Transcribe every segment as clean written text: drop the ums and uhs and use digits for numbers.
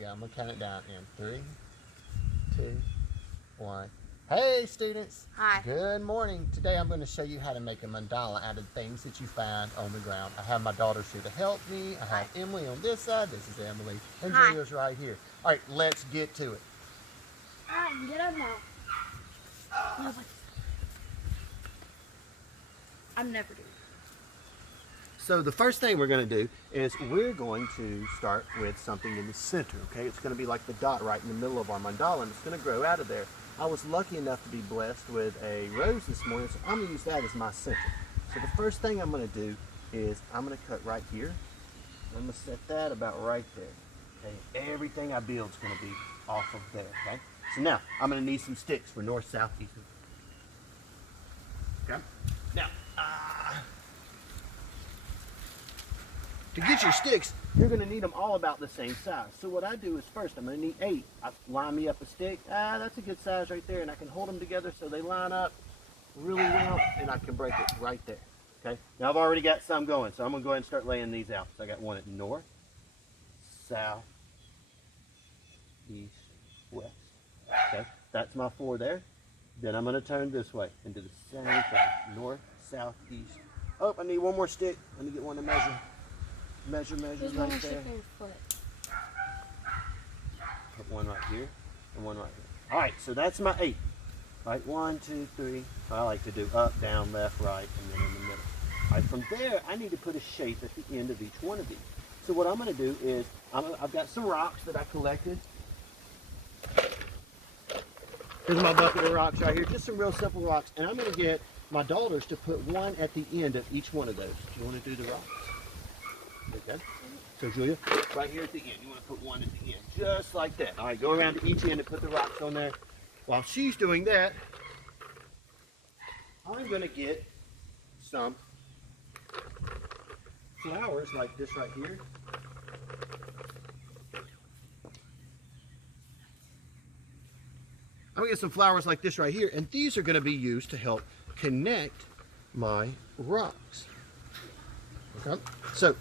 go. I'm going to count it down in 3, 2, 1. Hey students! Hi. Good morning. Today I'm going to show you how to make a mandala out of things that you find on the ground. I have my daughters here to help me. I have Emily on this side. This is Emily. And Hi. Julia's right here. All right, let's get to it. Alright, get up now. I'm never doing it. So the first thing we're going to do is we're going to start with something in the center, okay? It's going to be like the dot right in the middle of our mandala, and it's going to grow out of there. I was lucky enough to be blessed with a rose this morning, so I'm going to use that as my center. So the first thing I'm going to do is I'm going to cut right here. I'm going to set that about right there. Okay, everything I build is going to be off of there, okay? So now I'm going to need some sticks for north, south, east, and okay? Now, to get your sticks, you're going to need them all about the same size. So what I do is first, I'm going to need 8. I line me up a stick. That's a good size right there, and I can hold them together so they line up really well, and I can break it right there. Okay. Now I've already got some going, so I'm going to go ahead and start laying these out. So I got one at north, south, east, west. Okay. That's my 4 there. Then I'm going to turn this way and do the same thing. North, south, east. Oh, I need one more stick. Let me get one to measure. Measure right there. Put one right here and one right here. All right, so that's my 8. Right, 1, 2, 3. I like to do up, down, left, right, and then in the middle. All right, from there, I need to put a shape at the end of each one of these. So what I'm going to do is, I've got some rocks that I collected. Here's my bucket of rocks right here, just some real simple rocks. And I'm going to get my daughters to put one at the end of each one of those. Do you want to do the rocks? Okay. So Julia, right here at the end, you want to put one at the end, just like that. All right, go around to each end and put the rocks on there. While she's doing that, I'm going to get some flowers like this right here. I'm going to get some flowers like this right here, and these are going to be used to help connect my rocks. Okay, so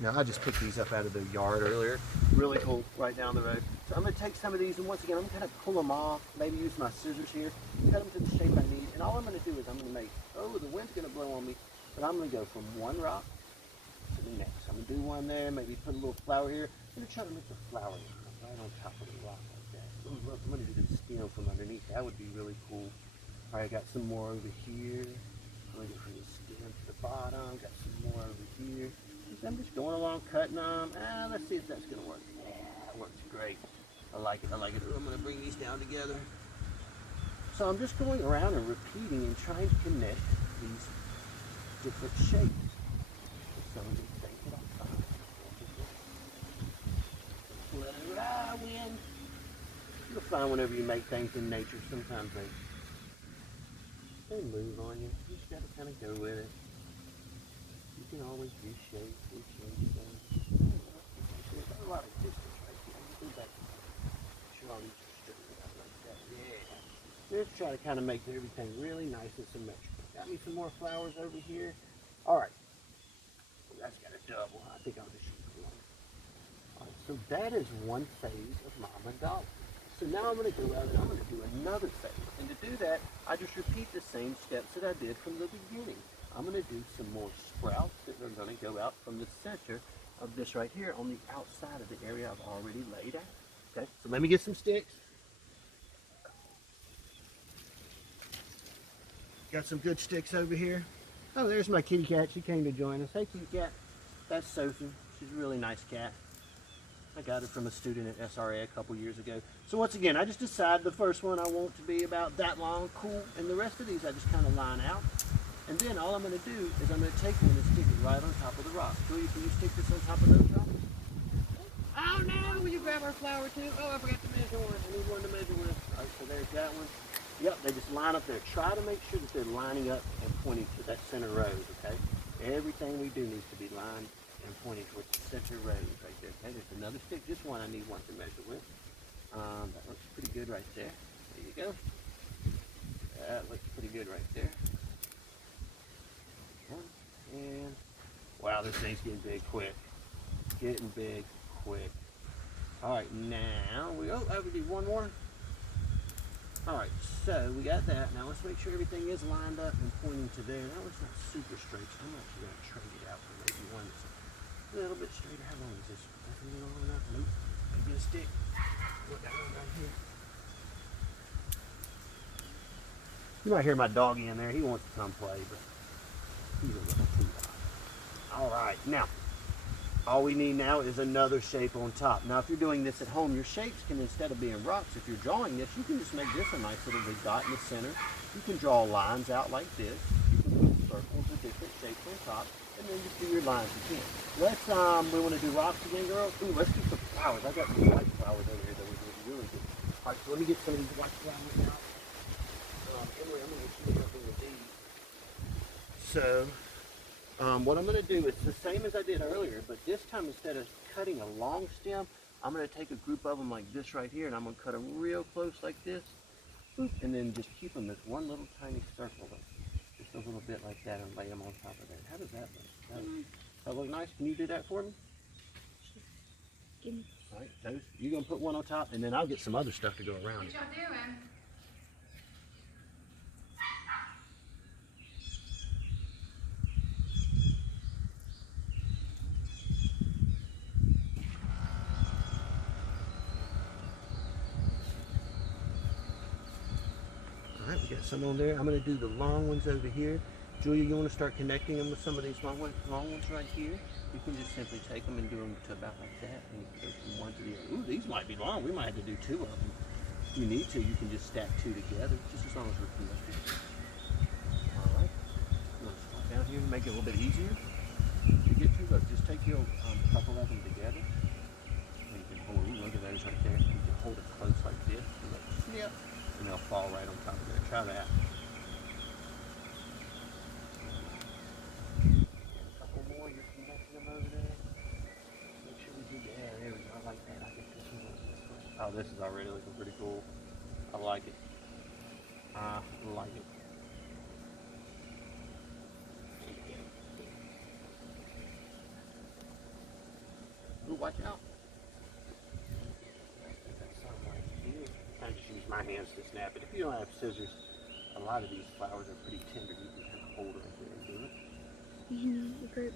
now I just picked these up out of the yard earlier, really cool, right down the road. So I'm going to take some of these, and once again, I'm going to kind of pull them off, maybe use my scissors here, cut them to the shape I need, and all I'm going to do is I'm going to make, oh, the wind's going to blow on me, but I'm going to go from one rock to the next. I'm going to do one there, maybe put a little flower here. I'm going to try to make the flower right on top of the rock like that. Ooh, look, I'm going to do the stem from underneath. That would be really cool. All right, I got some more over here. I'm going to go from the stem to the bottom. Got some more over here. I'm just going along, cutting them. Let's see if that's going to work. Yeah, that works great. I like it. I like it. I'm going to bring these down together. So I'm just going around and repeating and trying to connect these different shapes. Some of these things that I find. Let it ride, wind. You'll find whenever you make things in nature, sometimes they move on you. You just got to kind of go with it. You can always reshape things. There's a lot of distance right here. Go back. Sure, all these are straight out like that. Yeah. Just try to kind of make everything really nice and symmetrical. Got me some more flowers over here. All right. Well, that's got a double. I think I'll just use one. All right. So that is one phase of my mandala. So now I'm going to go out and I'm going to do another phase. And to do that, I just repeat the same steps that I did from the beginning. I'm going to do some more sprouts that are going to go out from the center of this right here on the outside of the area I've already laid out. Okay, so let me get some sticks. Got some good sticks over here. Oh, there's my kitty cat. She came to join us. Hey, kitty cat. That's Sophie. She's a really nice cat. I got it from a student at SRA a couple years ago. So once again, I just decided the first one I want to be about that long, cool, and the rest of these I just kind of line out. And then all I'm going to do is I'm going to take one and stick it right on top of the rock. Julia, can you stick this on top of those rocks? Oh no, will you grab our flower too? Oh, I forgot to measure one. I need one to measure with. All right, so there's that one. Yep, they just line up there. Try to make sure that they're lining up and pointing to that center rose, okay? Everything we do needs to be lined and pointing towards the center rose right there. Okay, there's another stick. This one I need one to measure with. That looks pretty good right there. There you go. That looks pretty good right there. And wow, this thing's getting big quick. Getting big quick. All right, now we do one more. All right, so we got that. Now let's make sure everything is lined up and pointing to there. That one's not super straight, so I'm actually going to trade it out for maybe one that's a little bit straighter. How long is this? Nothing long enough? Nope. Maybe a stick. What that one right here? You might hear my doggy in there. He wants to come play, but he's a little too loud. All right, now all we need now is another shape on top. Now, if you're doing this at home, your shapes can, instead of being rocks, if you're drawing this, you can just make this a nice little big dot in the center. You can draw lines out like this. You can put circles of different shapes on top, and then just do your lines again. Let's, we want to do rocks again, girls? Ooh, let's do some flowers. I got some white flowers over here that would look really good. All right, so let me get some of these white flowers out. Emily, I'm going to get you something with these. So, what I'm going to do is the same as I did earlier, but this time instead of cutting a long stem, I'm going to take a group of them like this right here, and I'm going to cut them real close like this, and then just keep them as one little tiny circle, just a little bit like that, and lay them on top of that. How does that look? That look nice? Can you do that for me? Give me. All right, those. You're going to put one on top, and then I'll get some other stuff to go around it. What y'all doing? All right, we got some on there. I'm going to do the long ones over here. Julia, you want to start connecting them with some of these long ones right here? You can just simply take them and do them to about like that, and you can go from one to the other. Ooh, these might be long. We might have to do two of them. If you need to, you can just stack two together, just as long as we're connected. All right. I'm going to start down here and make it a little bit easier. If you get two, just take your couple of them together. And you can hold, look at those right there. You can hold it close like this, and let it snip, and they'll fall right on top of there. Try that. Oh, this is already looking pretty cool. I like it. I like it. Ooh, watch out. I just use my hands to snap it. If you don't have scissors, a lot of these flowers are pretty tender. You can kind of hold it right there and do it. The group.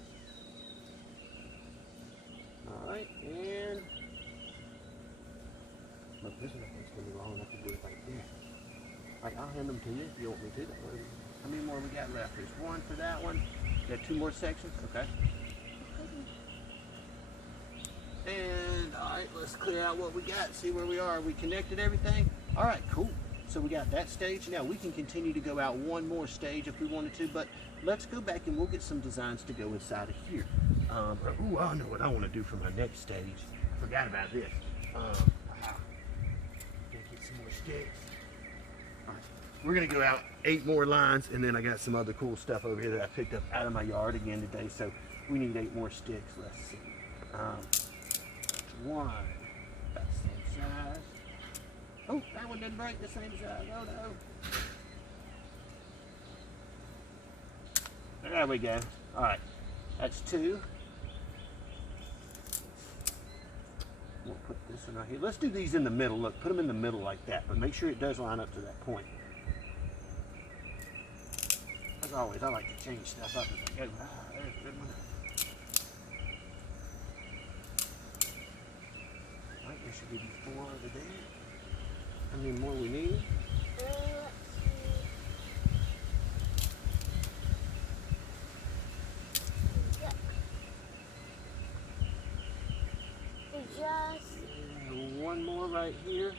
Alright, and look, this one's going to be long enough to do it like this. Like, I'll hand them to you if you want me to. How many more we got left? There's one for that one. Got two more sections? Okay. And, alright, let's clear out what we got, see where we are. We connected everything? Alright, cool. So we got that stage. Now, we can continue to go out one more stage if we wanted to, but let's go back and we'll get some designs to go inside of here. Ooh, I know what I want to do for my next stage. Forgot about this. Gotta get some more sticks. All right, we're gonna go out 8 more lines, and then I got some other cool stuff over here that I picked up out of my yard again today. So we need 8 more sticks. Let's see. One, about the same size. Oh, that one didn't break the same size. Oh no. There we go. All right, that's 2. We'll put this one right here. Let's do these in the middle. Look, put them in the middle like that, but make sure it does line up to that point. As always, I like to change stuff up as I go. There's a good one. All right, there should be 4 over there. How many more we need? One more right here.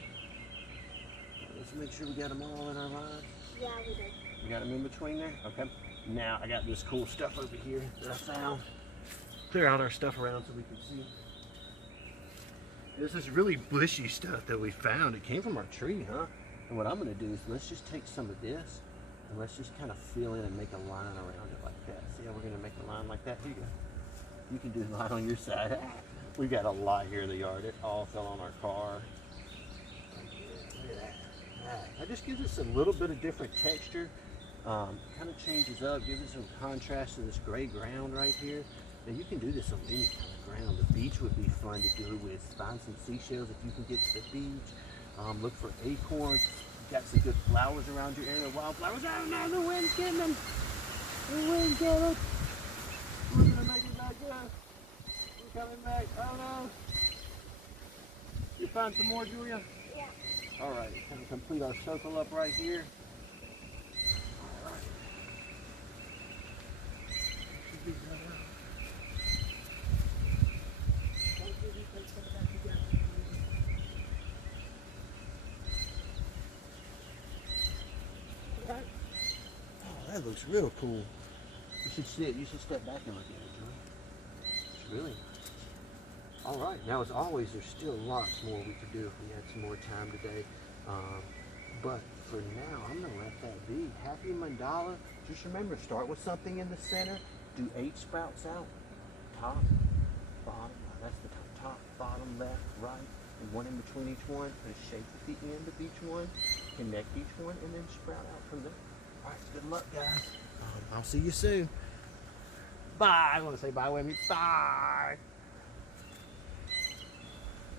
Let's make sure we got them all in our lines. Yeah, we did. You got them in between there? Okay. Now I got this cool stuff over here that I found. Clear out our stuff around so we can see. This is really bushy stuff that we found. It came from our tree, huh? And what I'm going to do is let's just take some of this and let's just kind of fill in and make a line around it like that. See how we're going to make a line like that? Here you go. You can do the line on your side. We've got a lot here in the yard. It all fell on our car. Look at that. That just gives us a little bit of different texture. Kind of changes up, gives us some contrast to this gray ground right here. Now you can do this on any kind of ground. The beach would be fun to do it with. Find some seashells if you can get to the beach. Look for acorns. Got some good flowers around your area, wildflowers. Oh no, the wind's getting them. The wind's getting them. We're gonna make it back up. We're coming back. Oh no. You find some more, Julia? Yeah. All right, kind of complete our circle up right here. All right. Should be good. Right. Oh, that looks real cool. You should see it. You should step back and look at it, Joey. It's really nice. All right. Now, as always, there's still lots more we could do if we had some more time today. But for now, I'm going to let that be. Happy mandala. Just remember, start with something in the center. Do 8 sprouts out. Top, bottom. That's the top, bottom, left, right. And one in between each one. Put a shape at the end of each one. Connect each one and then sprout out from there. All right, good luck, guys. I'll see you soon. Bye. I want to say bye with me. Bye.